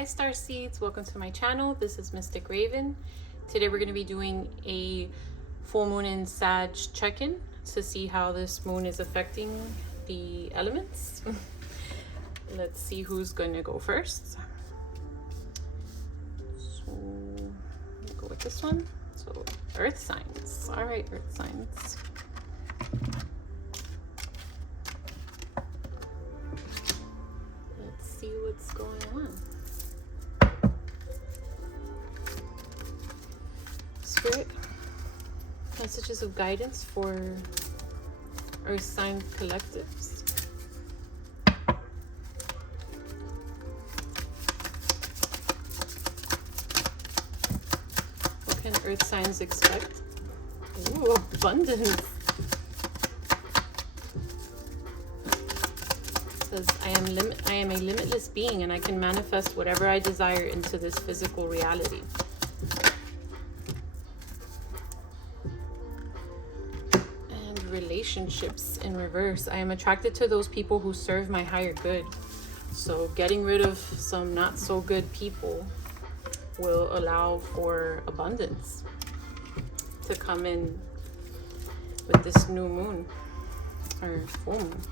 Hi Star Seeds, welcome to my channel. This is Mystic Raven. Today we're going to be doing a full moon in Sag check-in to see how this moon is affecting the elements. Let's see who's going to go first. So I'll go with this one. So earth signs. All right, earth signs. Let's see what's going on. Spirit, messages of guidance for earth sign collectives. What can earth signs expect? Ooh, abundance. It says, I am a limitless being and I can manifest whatever I desire into this physical reality. Relationships in reverse. I am attracted to those people who serve my higher good. So getting rid of some not so good people will allow for abundance to come in with this new moon or full moon.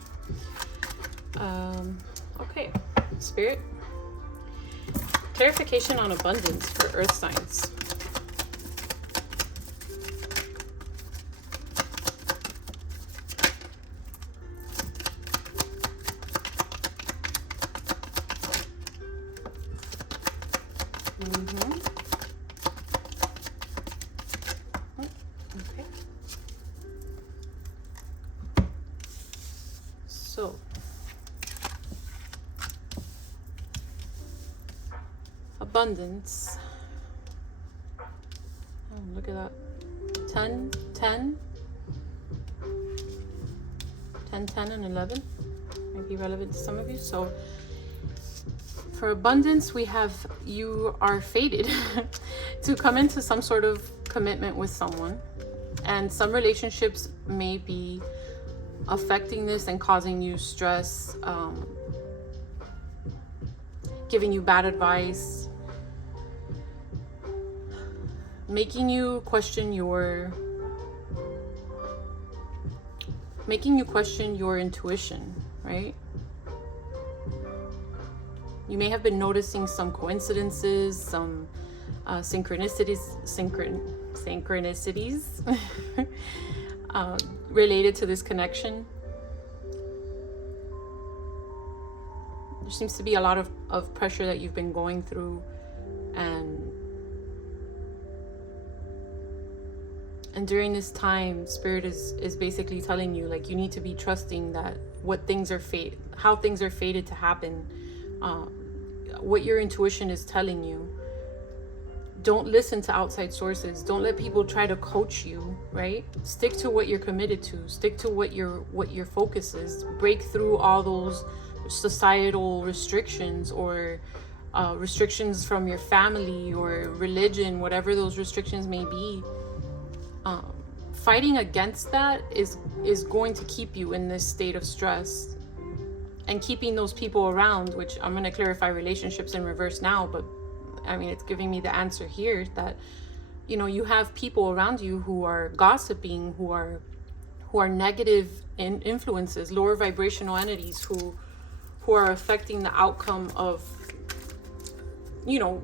Okay, Spirit, clarification on abundance for earth signs. Okay. So abundance. Oh, look at that. 10, 10, 10, 10, and 11 might be relevant to some of you. So for abundance, we have you are fated to come into some sort of commitment with someone, and some relationships may be affecting this and causing you stress, giving you bad advice, making you question your intuition, right? You may have been noticing some coincidences, some synchronicities related to this connection. There seems to be a lot of pressure that you've been going through, and during this time, Spirit is basically telling you, like, you need to be trusting that how things are fated to happen. What your intuition is telling you. Don't listen to outside sources. Don't let people try to coach you, right? Stick to what you're committed to. Stick to what your focus is. Break through all those societal restrictions or restrictions from your family or religion, whatever those restrictions may be. Fighting against that is going to keep you in this state of stress. And keeping those people around, which I'm going to clarify relationships in reverse now, but I mean, it's giving me the answer here that, you know, you have people around you who are gossiping, who are negative influences, lower vibrational entities who are affecting the outcome of, you know,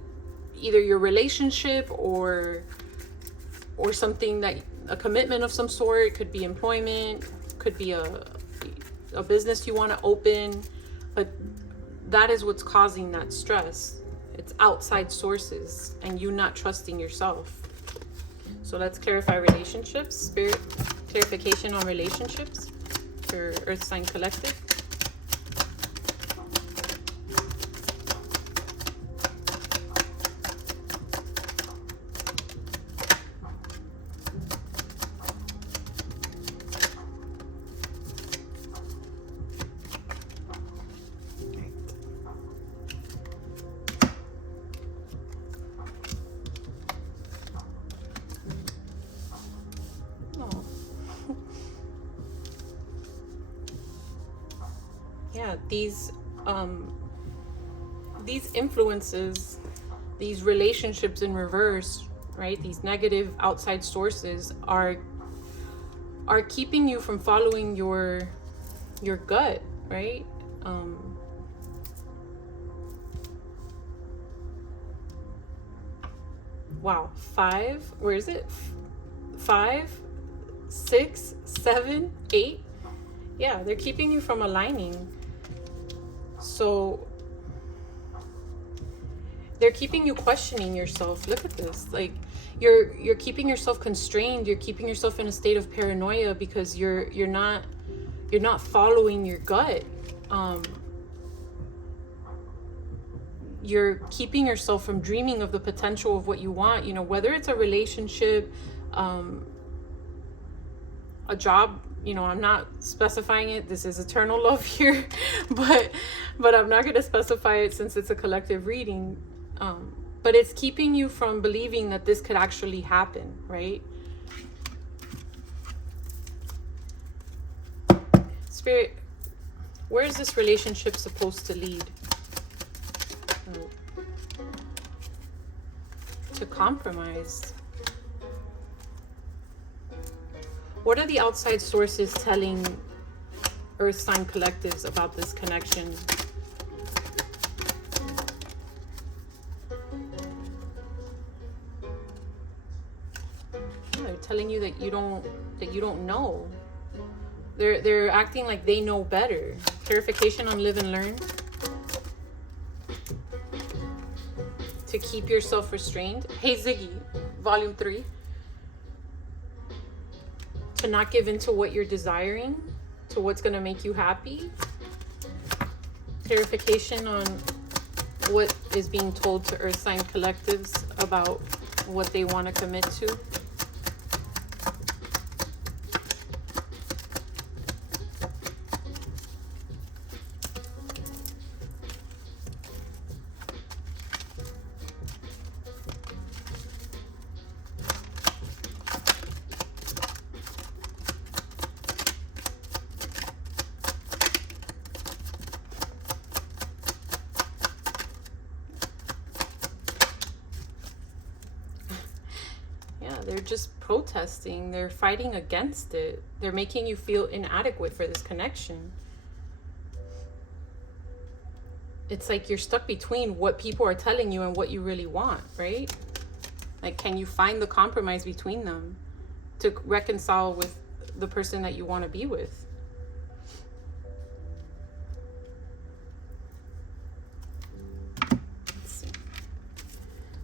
either your relationship or something, that a commitment of some sort. It could be employment, could be a business you want to open, but that is what's causing that stress. It's outside sources and you not trusting yourself. So let's clarify relationships. Spirit, clarification on relationships for Earth Sign Collective. Yeah, these influences, these relationships in reverse, right? These negative outside sources are keeping you from following your gut, right? Wow, 5, where is it? 5, 6, 7, 8. Yeah, they're keeping you from aligning. So they're keeping you questioning yourself. Look at this. Like, you're keeping yourself constrained. You're keeping yourself in a state of paranoia because you're not following your gut. You're keeping yourself from dreaming of the potential of what you want, whether it's a relationship, a job, I'm not specifying it. This is eternal love here, but I'm not going to specify it since it's a collective reading. But it's keeping you from believing that this could actually happen, right? Spirit, where is this relationship supposed to lead? To compromise. What are the outside sources telling Earth sign collectives about this connection? They're telling you that you don't know. They're acting like they know better. Clarification on live and learn. To keep yourself restrained. Hey Ziggy, volume 3. To not give in to what you're desiring, to what's going to make you happy. Clarification on what is being told to Earth sign collectives about what they want to commit to. They're just protesting. They're fighting against it. They're making you feel inadequate for this connection. It's like you're stuck between what people are telling you and what you really want, right? Like, can you find the compromise between them to reconcile with the person that you want to be with? Let's see.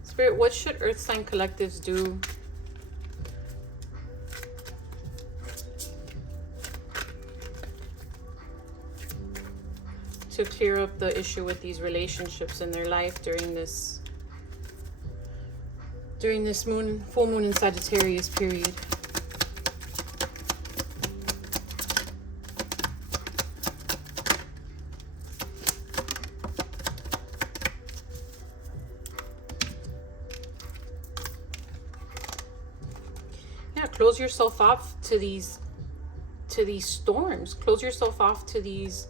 Spirit, what should Earth sign collectives do to clear up the issue with these relationships in their life during this full moon in Sagittarius period? Yeah, close yourself off to these storms. Close yourself off to these.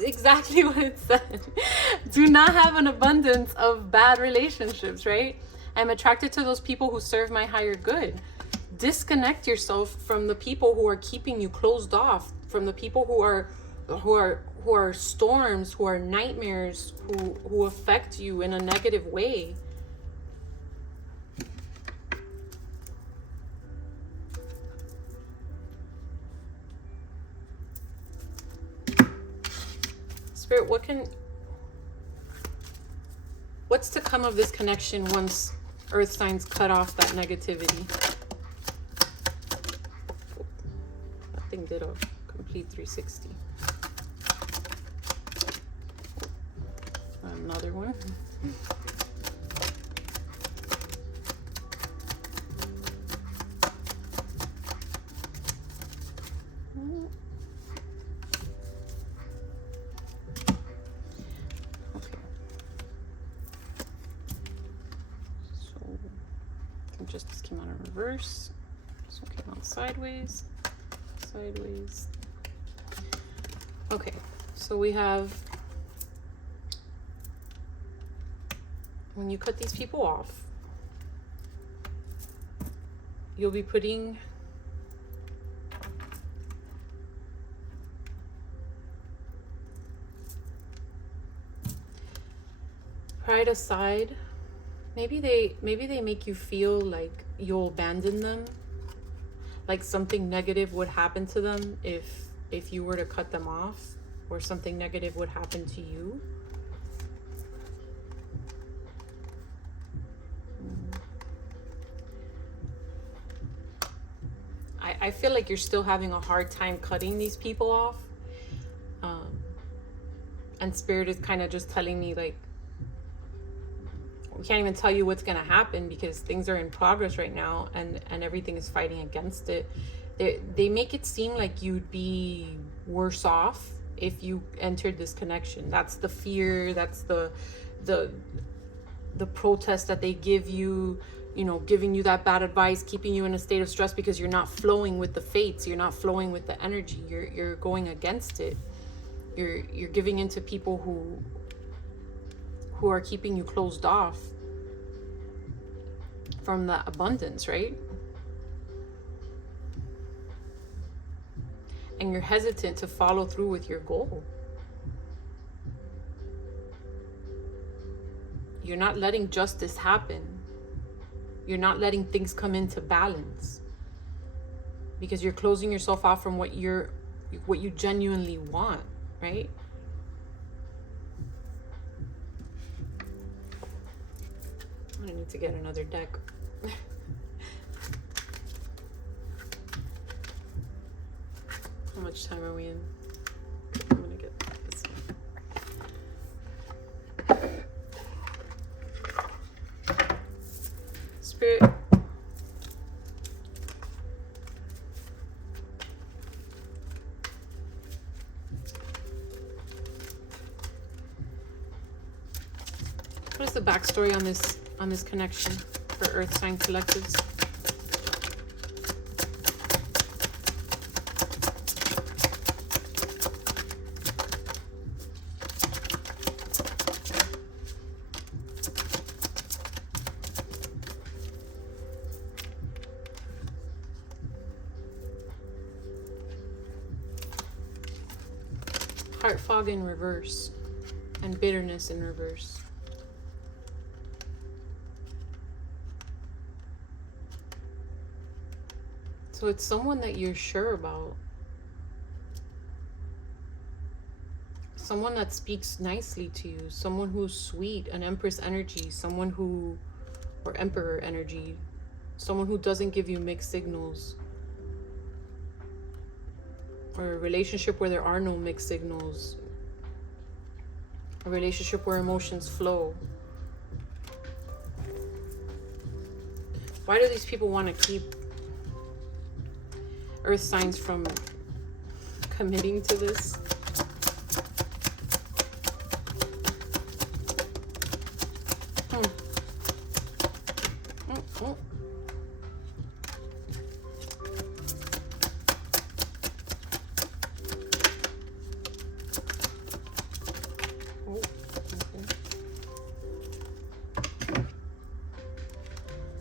Exactly what it said. Do not have an abundance of bad relationships, right? I'm attracted to those people who serve my higher good. Disconnect yourself from the people who are keeping you closed off, from the people who are storms, who are nightmares, who affect you in a negative way. Spirit, what's to come of this connection once Earth signs cut off that negativity? That thing did a complete 360. Another one. Just came out in reverse. This one came out sideways. Okay, so we have when you cut these people off, you'll be putting pride aside. Maybe they make you feel like you'll abandon them, like something negative would happen to them if you were to cut them off, or something negative would happen to you. I feel like you're still having a hard time cutting these people off. And Spirit is kind of just telling me, like, we can't even tell you what's going to happen because things are in progress right now, and everything is fighting against it. They make it seem like you'd be worse off if you entered this connection. That's the fear. That's the protest that they give you, you know, giving you that bad advice, keeping you in a state of stress because you're not flowing with the fates. You're not flowing with the energy. You're going against it. You're giving into people who are keeping you closed off from that abundance, right? And you're hesitant to follow through with your goal. You're not letting justice happen. You're not letting things come into balance because you're closing yourself off from what you genuinely want, right? I need to get another deck. How much time are we in? I'm gonna get this one. Spirit. What is the backstory on this connection for Earth sign collectives? Heart fog in reverse and bitterness in reverse. So it's someone that you're sure about. Someone that speaks nicely to you. Someone who's sweet, an Empress energy. Someone who, or Emperor energy. Someone who doesn't give you mixed signals. Or a relationship where there are no mixed signals. A relationship where emotions flow. Why do these people want to keep Earth signs from committing to this?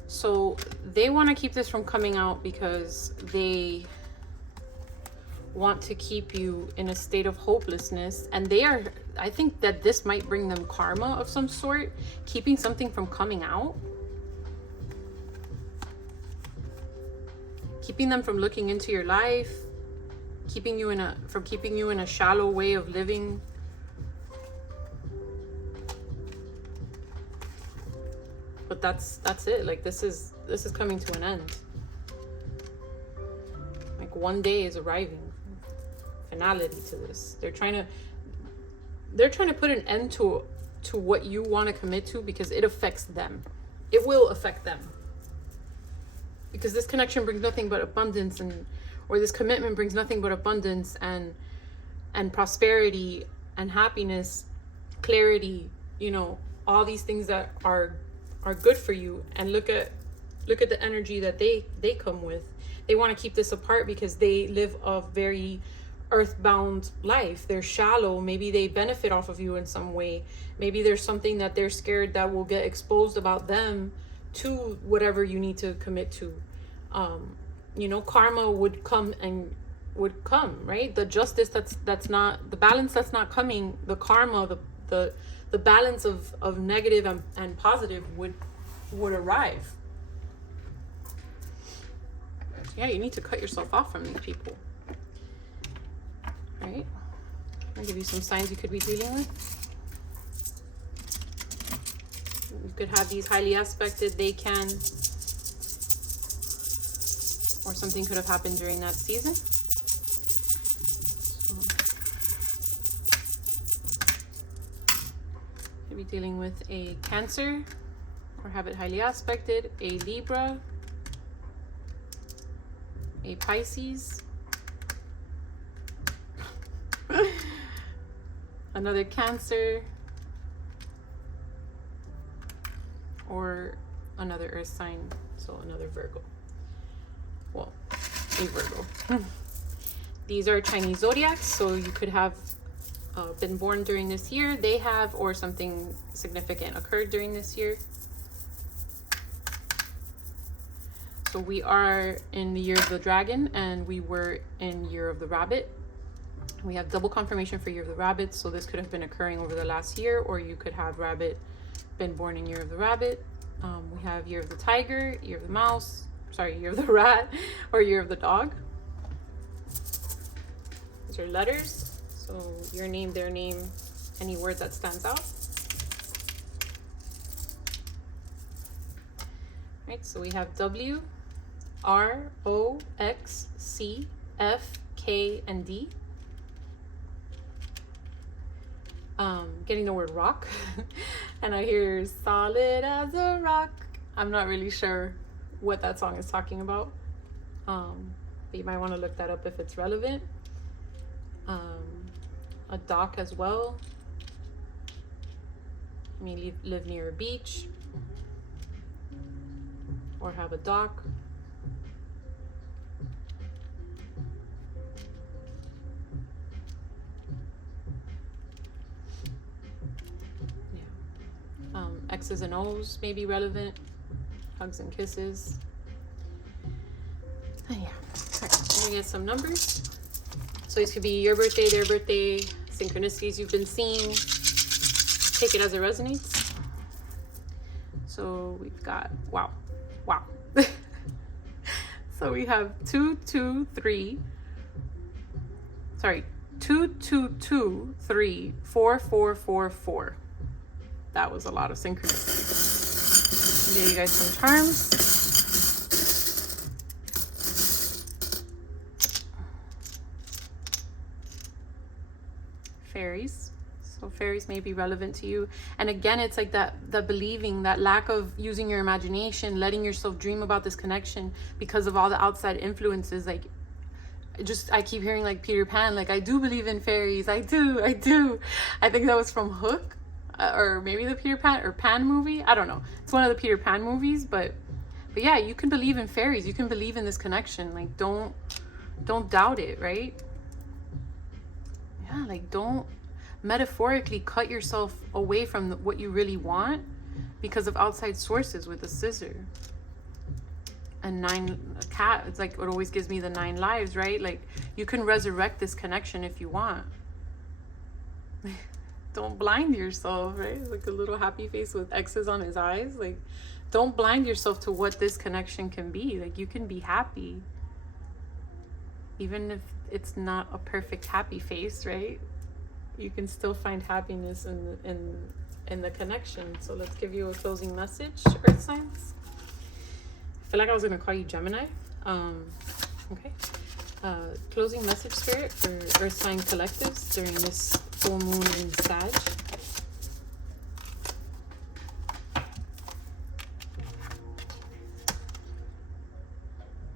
So they want to keep this from coming out because they want to keep you in a state of hopelessness, and I think that this might bring them karma of some sort, keeping something from coming out, keeping them from looking into your life, keeping you in a shallow way of living. But that's it. Like, this is coming to an end. Like, one day is arriving. Finality to this. They're trying to put an end to what you want to commit to because it affects them. It will affect them. Because this connection brings nothing but abundance, or this commitment brings nothing but abundance and prosperity and happiness, clarity, you know, all these things that are good for you. And look at the energy that they come with. They want to keep this apart because they live a very earthbound life. They're shallow. Maybe they benefit off of you in some way. Maybe there's something that they're scared that will get exposed about them to whatever you need to commit to. You know, karma would come, right? The justice that's not, the balance that's not coming, the karma, the balance of negative and positive would arrive. Yeah, you need to cut yourself off from these people. Right? I'll give you some signs you could be dealing with. You could have these highly aspected, they can, or something could have happened during that season. So, could be dealing with a Cancer, or have it highly aspected, a Libra, a Pisces, another Cancer, or another earth sign, so another Virgo. Well, a Virgo. These are Chinese zodiacs, so you could have been born during this year, they have, or something significant occurred during this year. So we are in the year of the dragon, and we were in year of the rabbit. We have double confirmation for year of the rabbit, so this could have been occurring over the last year, or you could have rabbit been born in year of the rabbit. We have year of the tiger, year of the mouse, sorry, year of the rat, or year of the dog. These are letters, so your name, their name, any word that stands out. Right, so we have W, R, O, X, C, F, K, and D. Getting the word rock, and I hear solid as a rock. I'm not really sure what that song is talking about, but you might want to look that up if it's relevant. A dock as well. I mean, live near a beach, or have a dock. X's and O's may be relevant. Hugs and kisses. Oh, yeah. Let me get some numbers. So these could be your birthday, their birthday, synchronicities you've been seeing. Take it as it resonates. So we've got, wow. So we have 2, 2, 3. Sorry, 2, 2, 2, 3, 4, 4, 4, 4. That was a lot of synchronicity. I'll give you guys some charms. Fairies. So fairies may be relevant to you. And again, it's like that believing, that lack of using your imagination, letting yourself dream about this connection because of all the outside influences. Like, I keep hearing like Peter Pan, like, I do believe in fairies. I do. I think that was from Hook. Or maybe the Peter Pan or Pan movie. I don't know. It's one of the Peter Pan movies, but yeah, you can believe in fairies. You can believe in this connection. Like, don't doubt it, right? Yeah, like, don't metaphorically cut yourself away from what you really want because of outside sources with the scissor. And a cat, it's like, it always gives me the 9 lives, right? Like, you can resurrect this connection if you want. Don't blind yourself, right? Like a little happy face with X's on his eyes. Like, don't blind yourself to what this connection can be. Like, you can be happy. Even if it's not a perfect happy face, right? You can still find happiness in the connection. So let's give you a closing message, Earth signs. I feel like I was going to call you Gemini. Okay. Closing message, Spirit, for Earth sign collectives during this full moon in Sag.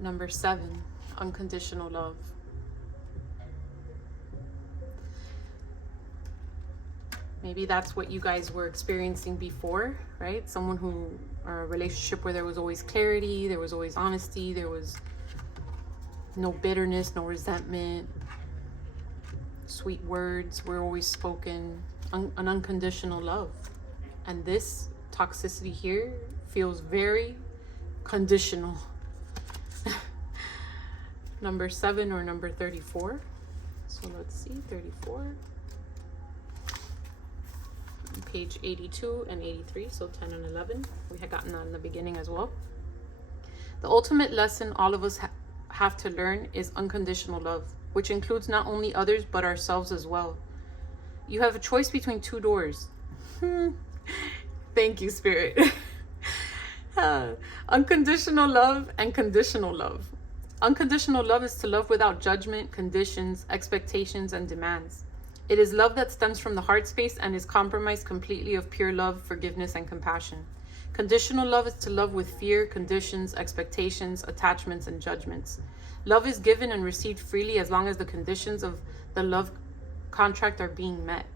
Number 7, unconditional love. Maybe that's what you guys were experiencing before, right? Someone who, or a relationship where there was always clarity, there was always honesty, there was no bitterness, no resentment. sweet words were always spoken, an unconditional love. And this toxicity here feels very conditional. Number 7 or number 34. So let's see, 34. Page 82 and 83, so 10 and 11. We had gotten that in the beginning as well. The ultimate lesson all of us have to learn is unconditional love, which includes not only others but ourselves as well. You have a choice between 2 doors. Thank you, Spirit. Unconditional love and conditional love. Unconditional love is to love without judgment, conditions, expectations, and demands. It is love that stems from the heart space and is comprised completely of pure love, forgiveness, and compassion. Conditional love is to love with fear, conditions, expectations, attachments, and judgments. Love is given and received freely as long as the conditions of the love contract are being met.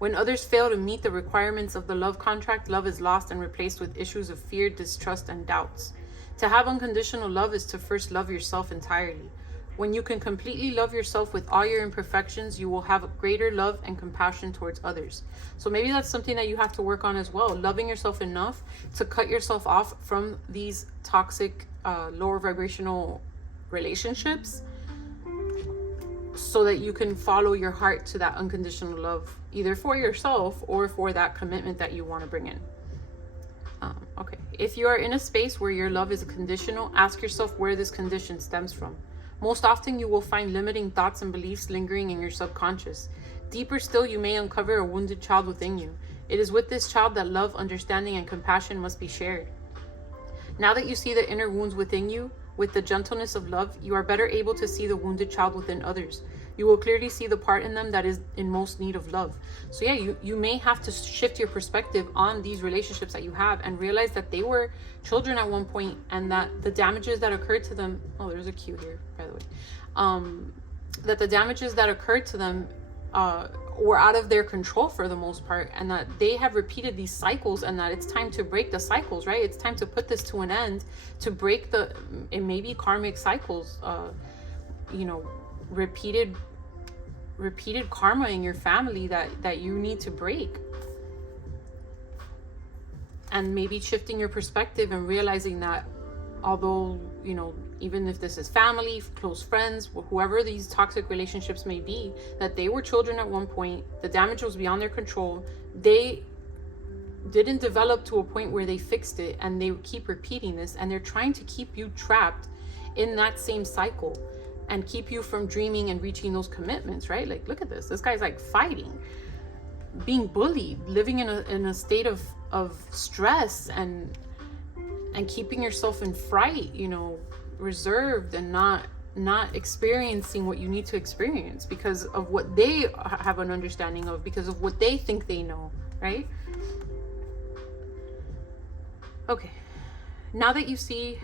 When others fail to meet the requirements of the love contract, love is lost and replaced with issues of fear, distrust, and doubts. To have unconditional love is to first love yourself entirely. When you can completely love yourself with all your imperfections, you will have greater love and compassion towards others. So maybe that's something that you have to work on as well. Loving yourself enough to cut yourself off from these toxic, lower vibrational relationships, so that you can follow your heart to that unconditional love, either for yourself or for that commitment that you want to bring in. Okay, if you are in a space where your love is conditional, ask yourself where this condition stems from. Most often you will find limiting thoughts and beliefs lingering in your subconscious. Deeper still, you may uncover a wounded child within you. It is with this child that love, understanding, and compassion must be shared. Now that you see the inner wounds within you, with the gentleness of love, you are better able to see the wounded child within others. You will clearly see the part in them that is in most need of love. So yeah, you may have to shift your perspective on these relationships that you have and realize that they were children at one point, and that the damages that occurred to them, oh, there's a cue here, by the way, that the damages that occurred to them were out of their control for the most part, and that they have repeated these cycles, and that it's time to break the cycles, right? It's time to put this to an end, to break it may be karmic cycles, repeated karma in your family that you need to break. And maybe shifting your perspective and realizing that although, even if this is family, close friends, whoever these toxic relationships may be, that they were children at one point, the damage was beyond their control, they didn't develop to a point where they fixed it, and they keep repeating this, and they're trying to keep you trapped in that same cycle and keep you from dreaming and reaching those commitments, right? Like, look at this guy's like fighting, being bullied, living in a state of stress, and keeping yourself in fright, reserved, and not experiencing what you need to experience because of what they have an understanding of, because of what they think they know, right? Okay, now that you see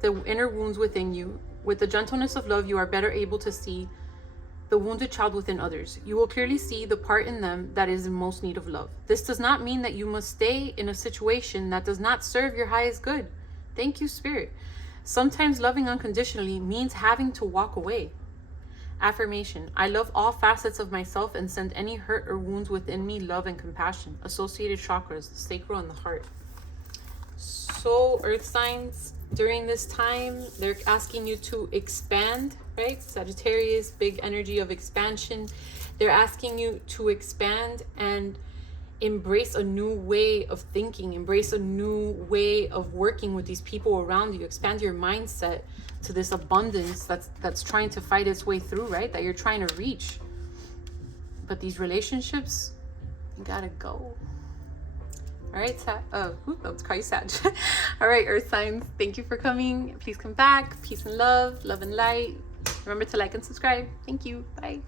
the inner wounds within you, with the gentleness of love, you are better able to see the wounded child within others. You will clearly see the part in them that is in most need of love. This does not mean that you must stay in a situation that does not serve your highest good. Thank you, Spirit. Sometimes loving unconditionally means having to walk away. Affirmation: I love all facets of myself and send any hurt or wounds within me love and compassion. Associated chakras, the sacral and the heart. So, earth signs, during this time, they're asking you to expand, right? Sagittarius, big energy of expansion. They're asking you to expand and embrace a new way of thinking, embrace a new way of working with these people around you, expand your mindset to this abundance that's trying to fight its way through, right? That you're trying to reach. But these relationships, you gotta go. All right, that was quite sad. All right, earth signs, thank you for coming. Please come back. Peace and love and light. Remember to like and subscribe. Thank you. Bye.